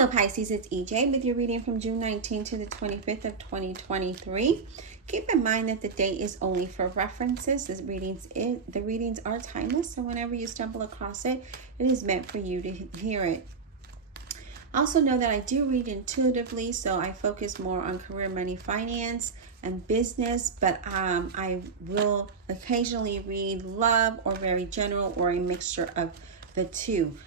Hello Pisces, it's EJ with your reading from June 19th to the 25th of 2023. Keep in mind that the date is only for references. The readings are timeless, so whenever you stumble across it, it is meant for you to hear it. Also know that I do read intuitively, so I focus more on career, money, finance, and business, but I will occasionally read love or very general or a mixture of the two.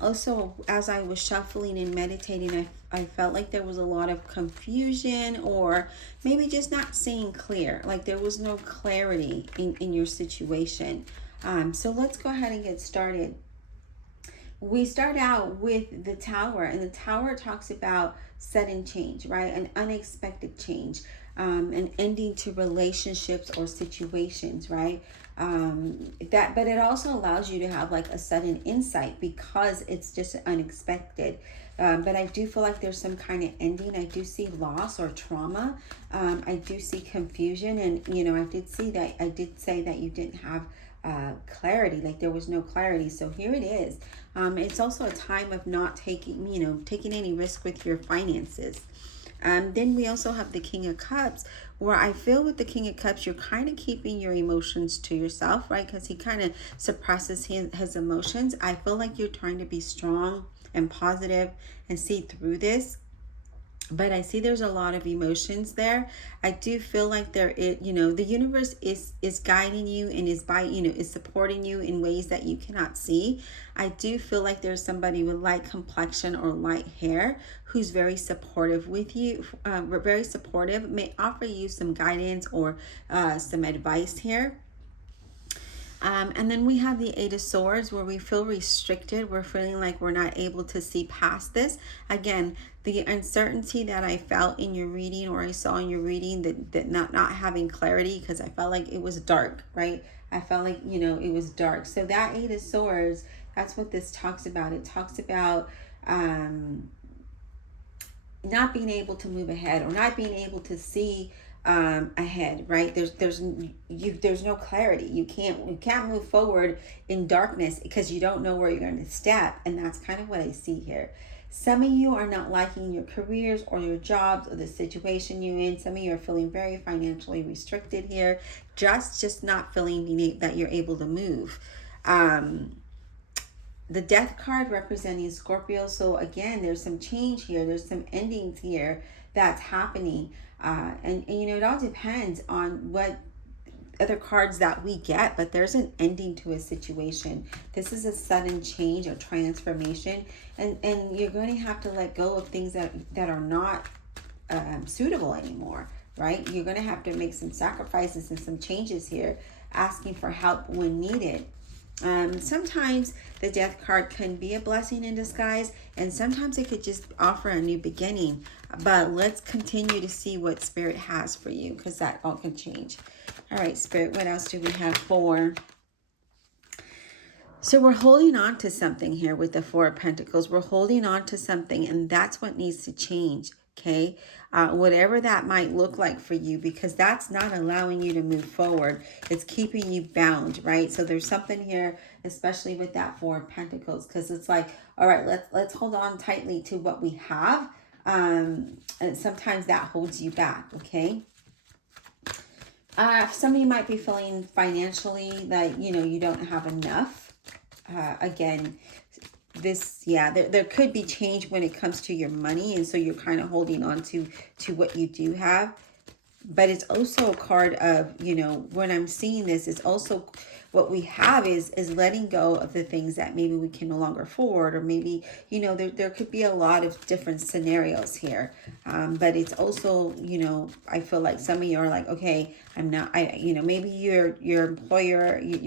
Also, as I was shuffling and meditating, I felt like there was a lot of confusion or maybe just not seeing clear, like there was no clarity in your situation. So let's go ahead and get started. We start out with the Tower, and the Tower talks about sudden change, right? An unexpected change, an ending to relationships or situations, right? But it also allows you to have like a sudden insight because it's just unexpected. But I do feel like there's some kind of ending. I do see loss or trauma. I do see confusion, and I did say that you didn't have clarity, like there was no clarity. So here it is. It's also a time of not taking any risk with your finances. Then we also have the King of Cups, where I feel with the King of Cups, you're kind of keeping your emotions to yourself, right? Because he kind of suppresses his emotions. I feel like you're trying to be strong and positive and see through this. But I see there's a lot of emotions there. I do feel like the universe is guiding you and is supporting you in ways that you cannot see. I do feel like there's somebody with light complexion or light hair who's very supportive with you, very supportive, may offer you some guidance or some advice here. And then we have the Eight of Swords, where we feel restricted. We're feeling like we're not able to see past this. Again, the uncertainty that I felt in your reading, or I saw in your reading, that not having clarity, because I felt like it was dark, right? I felt like, it was dark. So that Eight of Swords, that's what this talks about. It talks about not being able to move ahead, or not being able to see ahead, right? There's no clarity. You can't move forward in darkness because you don't know where you're going to step, and that's kind of what I see here. Some of you are not liking your careers or your jobs or the situation you're in. Some of you are feeling very financially restricted here, just not feeling that you're able to move. The Death card representing Scorpio. So again, there's some change here. There's some endings here that's happening. And it all depends on what other cards that we get, but there's an ending to a situation. This is a sudden change, a transformation, and you're going to have to let go of things that are not suitable anymore, right? You're going to have to make some sacrifices and some changes here, asking for help when needed. Sometimes the Death card can be a blessing in disguise, and sometimes it could just offer a new beginning. But let's continue to see what Spirit has for you, because that all can change. All right, Spirit, what else do we have for? So we're holding on to something here with the Four of Pentacles. We're holding on to something, and that's what needs to change. Okay, whatever that might look like for you, because that's not allowing you to move forward. It's keeping you bound, right? So there's something here, especially with that Four of Pentacles, because it's like, all right, let's hold on tightly to what we have. And sometimes that holds you back. Okay. Some of you might be feeling financially that you don't have enough. Again, there could be change when it comes to your money, and so you're kind of holding on to what you do have. But it's also a card of, when I'm seeing this, it's also what we have is letting go of the things that maybe we can no longer afford, or maybe, there could be a lot of different scenarios here. But it's also, I feel like some of you are like, okay, maybe your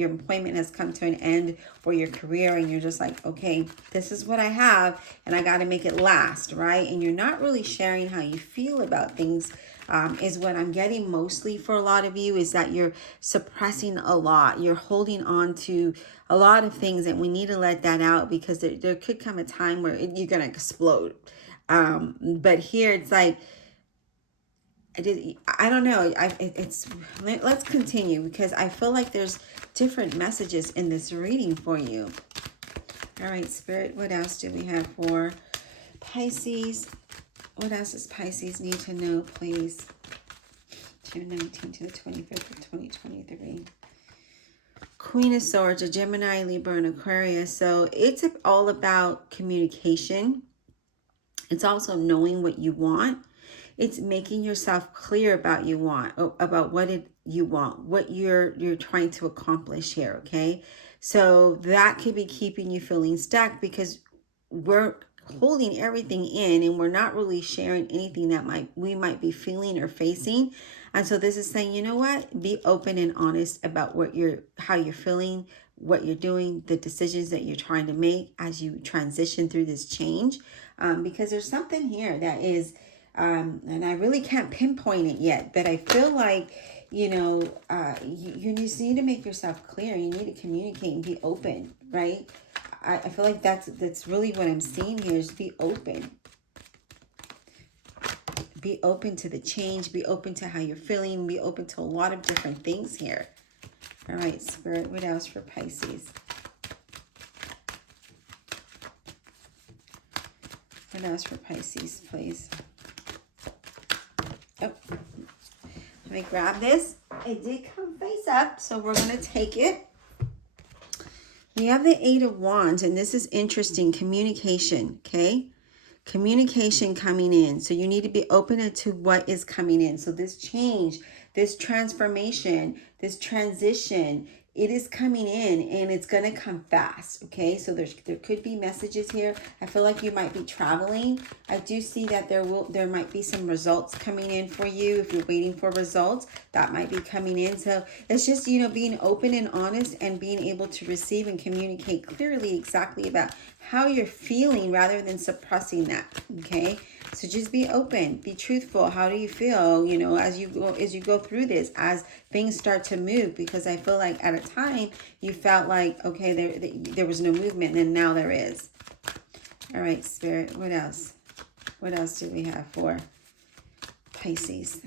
employment has come to an end, or your career, and you're just like, okay, this is what I have, and I got to make it last, right? And you're not really sharing how you feel about things. Is what I'm getting mostly for a lot of you, is that you're suppressing a lot. You're holding on to a lot of things, and we need to let that out, because there could come a time where you're going to explode. But here it's like, I don't know. Let's continue, because I feel like there's different messages in this reading for you. All right, Spirit, what else do we have for Pisces, what else does Pisces need to know, please? June 19 to the 25th of 2023. Queen of Swords, a Gemini, Libra, and Aquarius. So it's all about communication. It's also knowing what you want. It's making yourself clear about you want, what you're trying to accomplish here, okay? So that could be keeping you feeling stuck because we're holding everything in and we're not really sharing anything that we might be feeling or facing. And so this is saying, you know what? Be open and honest about how you're feeling, what you're doing, the decisions that you're trying to make as you transition through this change. Because there's something here that is, and I really can't pinpoint it yet, but I feel like, you just need to make yourself clear. You need to communicate and be open, right? I feel like that's really what I'm seeing here is be open. Be open to the change. Be open to how you're feeling. Be open to a lot of different things here. All right, Spirit, what else for Pisces? What else for Pisces, please? Oh, let me grab this. It did come face up, so we're going to take it. We have the Eight of Wands, and this is interesting. Communication, okay? Communication coming in. So you need to be open to what is coming in. So this change, this transformation, this transition, it is coming in and it's going to come fast, okay? So there could be messages here. I feel like you might be traveling. I do see that there might be some results coming in for you. If you're waiting for results, that might be coming in. So it's just, being open and honest and being able to receive and communicate clearly exactly about how you're feeling rather than suppressing that, okay? So just be open, be truthful. How do you feel, as you go through this, as things start to move? Because I feel like at a time you felt like, okay, there was no movement, and now there is. All right, Spirit, what else? What else do we have for Pisces?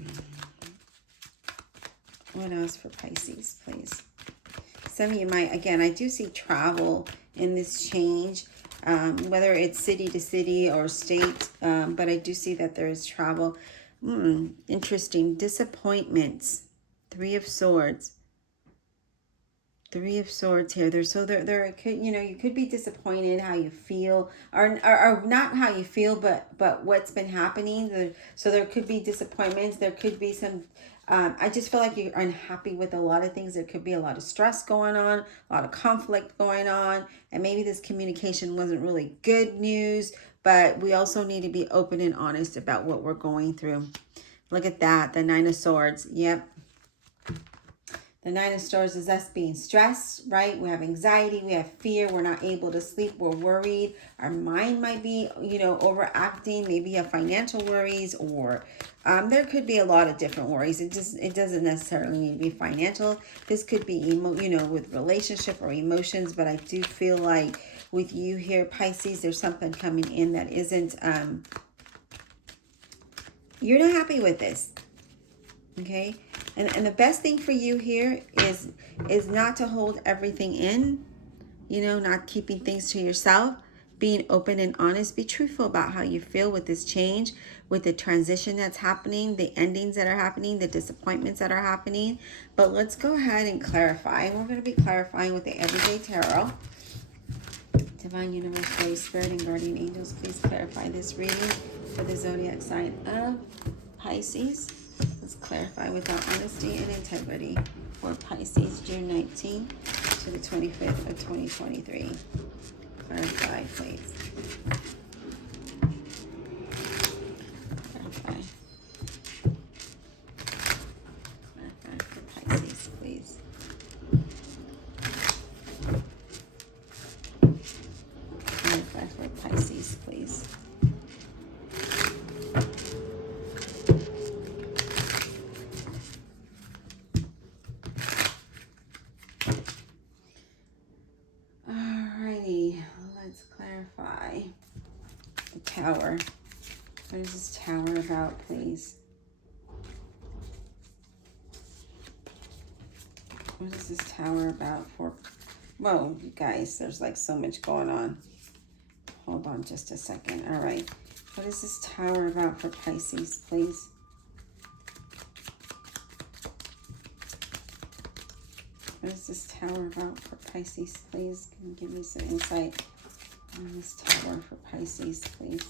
What else for Pisces, please? Some of you might, again, I do see travel in this change. Whether it's city to city or state, but I do see that there is travel. Interesting. Disappointments. Three of Swords. Three of Swords here. There could, you could be disappointed how you feel, or not how you feel, but what's been happening. So there could be disappointments. There could be some. I just feel like you're unhappy with a lot of things. There could be a lot of stress going on, a lot of conflict going on, and maybe this communication wasn't really good news, but we also need to be open and honest about what we're going through. Look at that, the Nine of Swords. Yep. The Nine of Swords is us being stressed, right? We have anxiety, we have fear, we're not able to sleep, we're worried. Our mind might be, overacting. Maybe you have financial worries, or there could be a lot of different worries. It doesn't necessarily need to be financial. This could be, with relationship or emotions, but I do feel like with you here, Pisces, there's something coming in that isn't, you're not happy with this, okay? And the best thing for you here is not to hold everything in, not keeping things to yourself, being open and honest. Be truthful about how you feel with this change, with the transition that's happening, the endings that are happening, the disappointments that are happening. But let's go ahead and clarify. And we're going to be clarifying with the Everyday Tarot. Divine Universe, Holy Spirit, and Guardian Angels, please clarify this reading for the zodiac sign of Pisces. Let's clarify without honesty and integrity for Pisces, June 19th to the 25th of 2023. Clarify, please. Clarify. Clarify for Pisces, please. Clarify for Pisces, please. Let's clarify the Tower. What is this Tower about, please? What is this Tower about for? Whoa, you guys, there's like so much going on. Hold on just a second. All right. What is this Tower about for Pisces, please? What is this Tower about for Pisces, please? Can you give me some insight on this Tower for Pisces, please?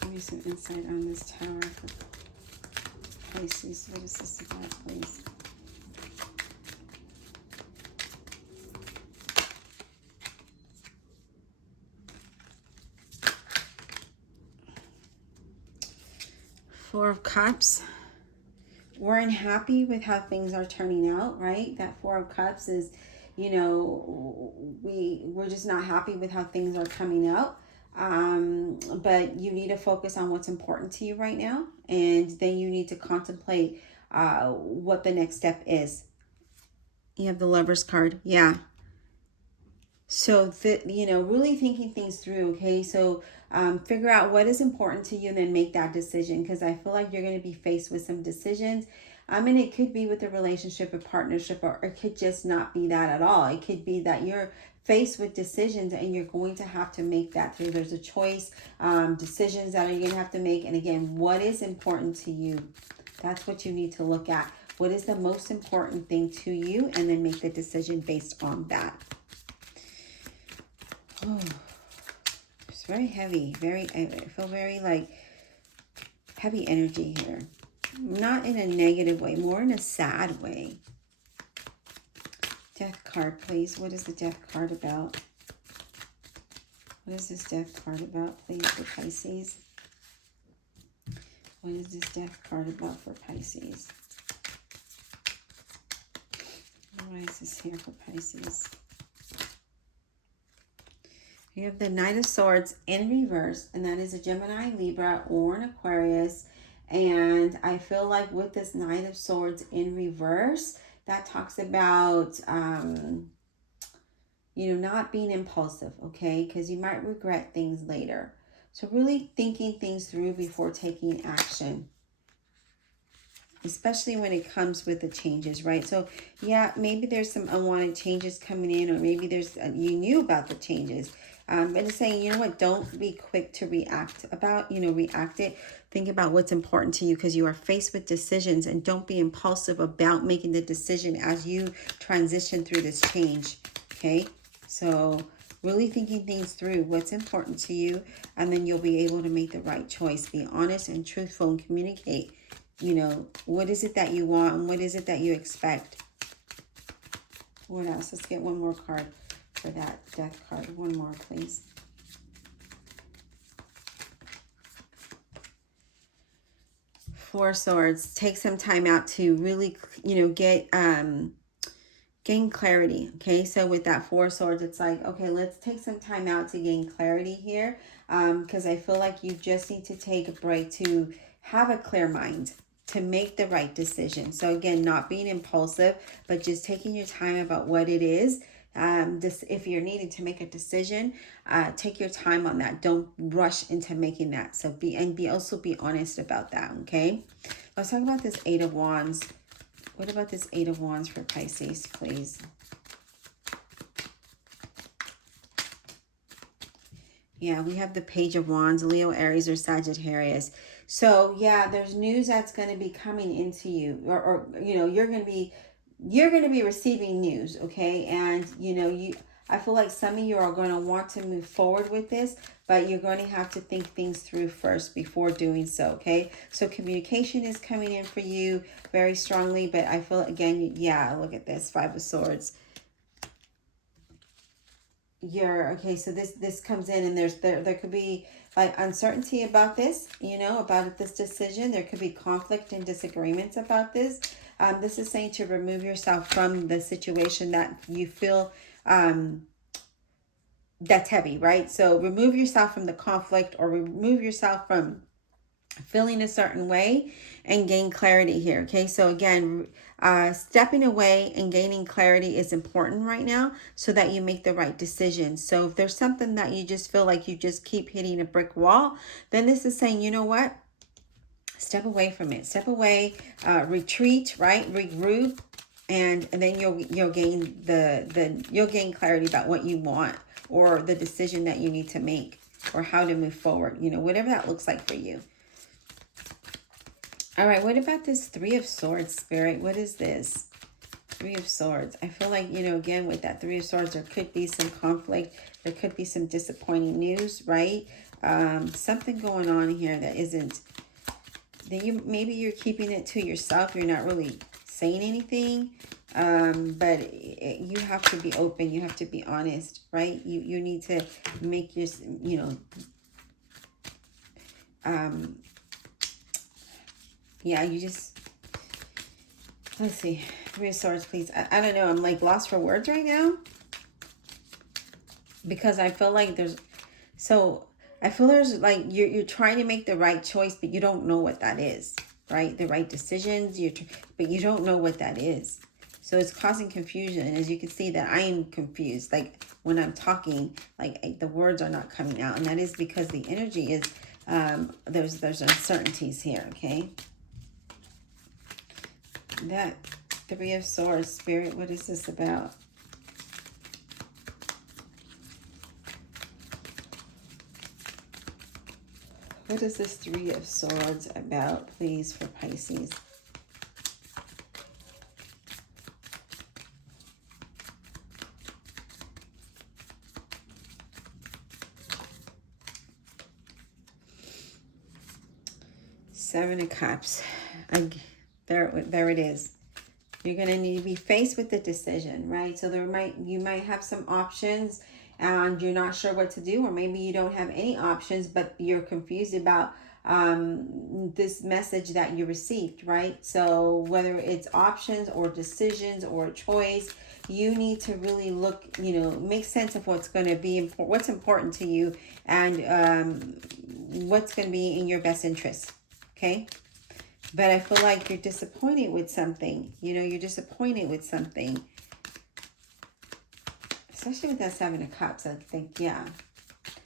Give me some insight on this Tower for Pisces. What is this about, please? Four of Cups. We're unhappy with how things are turning out, right? That Four of Cups is, you know, we're just not happy with how things are coming out. But you need to focus on what's important to you right now. And then you need to contemplate what the next step is. You have the Lover's card. Yeah. So, you know, really thinking things through, okay? So figure out what is important to you and then make that decision, because I feel like you're going to be faced with some decisions. And it could be with a relationship, a partnership, or it could just not be that at all. It could be that you're faced with decisions and you're going to have to make that through. There's a choice, decisions that you're going to have to make. And again, what is important to you? That's what you need to look at. What is the most important thing to you? And then make the decision based on that. Oh, it's very heavy. I feel very like heavy energy here. Not in a negative way, more in a sad way. Death card, please. What is the Death card about? What is this Death card about, please, for Pisces? What is this Death card about for Pisces? Why is this here for Pisces? You have the Knight of Swords in reverse, and that is a Gemini, Libra, or an Aquarius. And I feel like with this Knight of Swords in reverse, that talks about, you know, not being impulsive, okay? Because you might regret things later. So really thinking things through before taking action, especially when it comes with the changes, right? So yeah, maybe there's some unwanted changes coming in, or maybe there's you knew about the changes. But it's saying, you know what, don't be quick to react it. Think about what's important to you, because you are faced with decisions, and don't be impulsive about making the decision as you transition through this change, okay? So really thinking things through, what's important to you, and then you'll be able to make the right choice. Be honest and truthful and communicate. You know, what is it that you want and what is it that you expect? What else? Let's get one more card for that Death card. One more, please. Four Swords. Take some time out to really, you know, gain clarity. Okay, so with that Four Swords, it's like, okay, let's take some time out to gain clarity here, because I feel like you just need to take a break to have a clear mind, to make the right decision. So again, not being impulsive, but just taking your time about what it is. If you're needing to make a decision, take your time on that. Don't rush into making that. So also be honest about that. Okay. Let's talk about this Eight of Wands. What about this Eight of Wands for Pisces, please? Yeah, we have the Page of Wands, Leo, Aries, or Sagittarius. So yeah, there's news that's going to be coming into you, or you know, you're going to be receiving news, okay? And you know, I feel like some of you are going to want to move forward with this, but you're going to have to think things through first before doing so, okay? So communication is coming in for you very strongly, but I feel, again, yeah, look at this, Five of Swords. Okay, so this comes in, and there could be like uncertainty about this, you know, about this decision. There could be conflict and disagreements about this. This is saying to remove yourself from the situation that you feel that's heavy, right? So remove yourself from the conflict, or remove yourself from feeling a certain way, and gain clarity here. Okay, so again, stepping away and gaining clarity is important right now, so that you make the right decision. So if there's something that you just feel like you just keep hitting a brick wall, then this is saying, you know what, step away from it. Step away, retreat, right? Regroup, and then you'll gain you'll gain clarity about what you want, or the decision that you need to make, or how to move forward, you know, whatever that looks like for you. All right, what about this Three of Swords, Spirit? What is this? Three of Swords. I feel like, you know, again, with that Three of Swords, there could be some conflict. There could be some disappointing news, right? Something going on here that isn't, that maybe you're keeping it to yourself. You're not really saying anything, but you have to be open. You have to be honest, right? You need to make your, you know, yeah, you just, let's see, Three of Swords, please. I don't know. I'm like lost for words right now, because I feel like there's like you're trying to make the right choice, but you don't know what that is, right? The right decisions, but you don't know what that is. So it's causing confusion. As you can see that I am confused. Like when I'm talking, like the words are not coming out. And that is because the energy is, there's uncertainties here, okay? That Three of Swords, Spirit, what is this about? What is this Three of Swords about, please, for Pisces? Seven of Cups. There it is. You're going to need to be faced with the decision, right? So you might have some options and you're not sure what to do, or maybe you don't have any options, but you're confused about this message that you received, right? So whether it's options or decisions or choice, you need to really look, you know, make sense of what's going to be important, what's important to you, and what's going to be in your best interest, okay? But I feel like you're disappointed with something. You know, you're disappointed with something. Especially with that Seven of Cups, I think, yeah.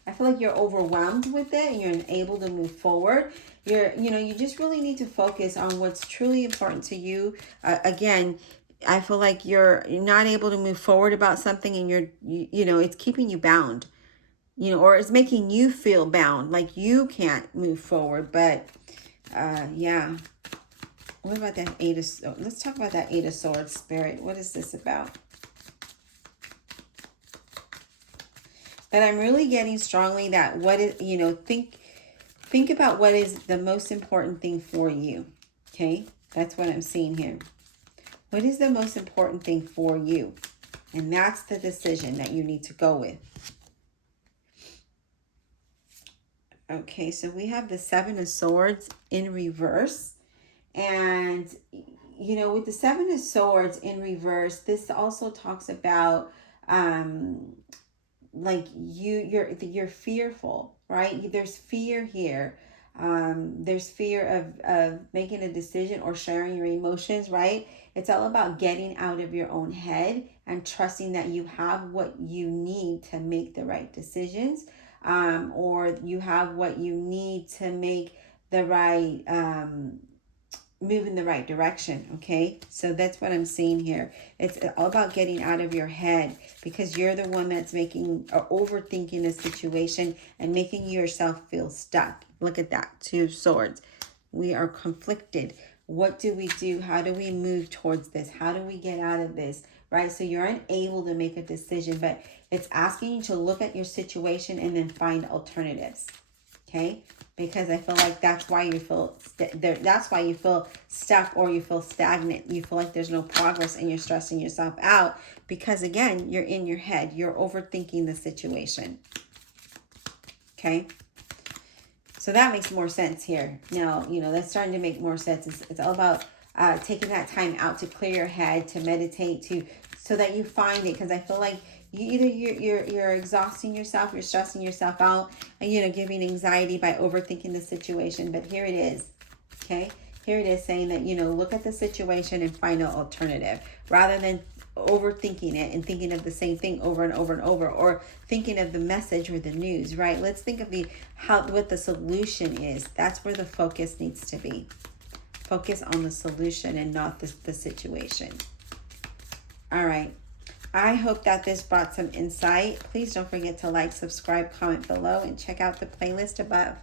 I feel like you're overwhelmed with it and you're unable to move forward. You just really need to focus on what's truly important to you. Again, I feel like you're not able to move forward about something, and you know, it's keeping you bound. You know, or it's making you feel bound, like you can't move forward. But yeah. What about that Eight of Swords? Let's talk about that Eight of Swords, Spirit. What is this about? But I'm really getting strongly that what is, you know, think about what is the most important thing for you. Okay? That's what I'm seeing here. What is the most important thing for you? And that's the decision that you need to go with. Okay, so we have the Seven of Swords in reverse. And, you know, with the Seven of Swords in reverse, this also talks about, like you're fearful, right? There's fear here. There's fear of making a decision or sharing your emotions, right? It's all about getting out of your own head and trusting that you have what you need to make the right decisions, or you have what you need to make the right, move in the right direction, okay? So that's what I'm seeing here. It's all about getting out of your head, because you're the one that's making or overthinking a situation and making yourself feel stuck. Look at that, Two of Swords. We are conflicted. What do we do? How do we move towards this? How do we get out of this, right? So you're unable to make a decision, but it's asking you to look at your situation and then find alternatives, okay? Because I feel like that's why you feel stuck, or you feel stagnant. You feel like there's no progress and you're stressing yourself out because, again, you're in your head. You're overthinking the situation. Okay? So that makes more sense here. Now, you know, that's starting to make more sense. It's all about taking that time out to clear your head, to meditate, so that you find it. Because I feel like you're exhausting yourself, you're stressing yourself out, and, you know, giving anxiety by overthinking the situation. But here it is, okay? Here it is saying that, you know, look at the situation and find an alternative, rather than overthinking it and thinking of the same thing over and over and over, or thinking of the message or the news, right? Let's think of what the solution is. That's where the focus needs to be. Focus on the solution and not the situation. All right. I hope that this brought some insight. Please don't forget to like, subscribe, comment below, and check out the playlist above.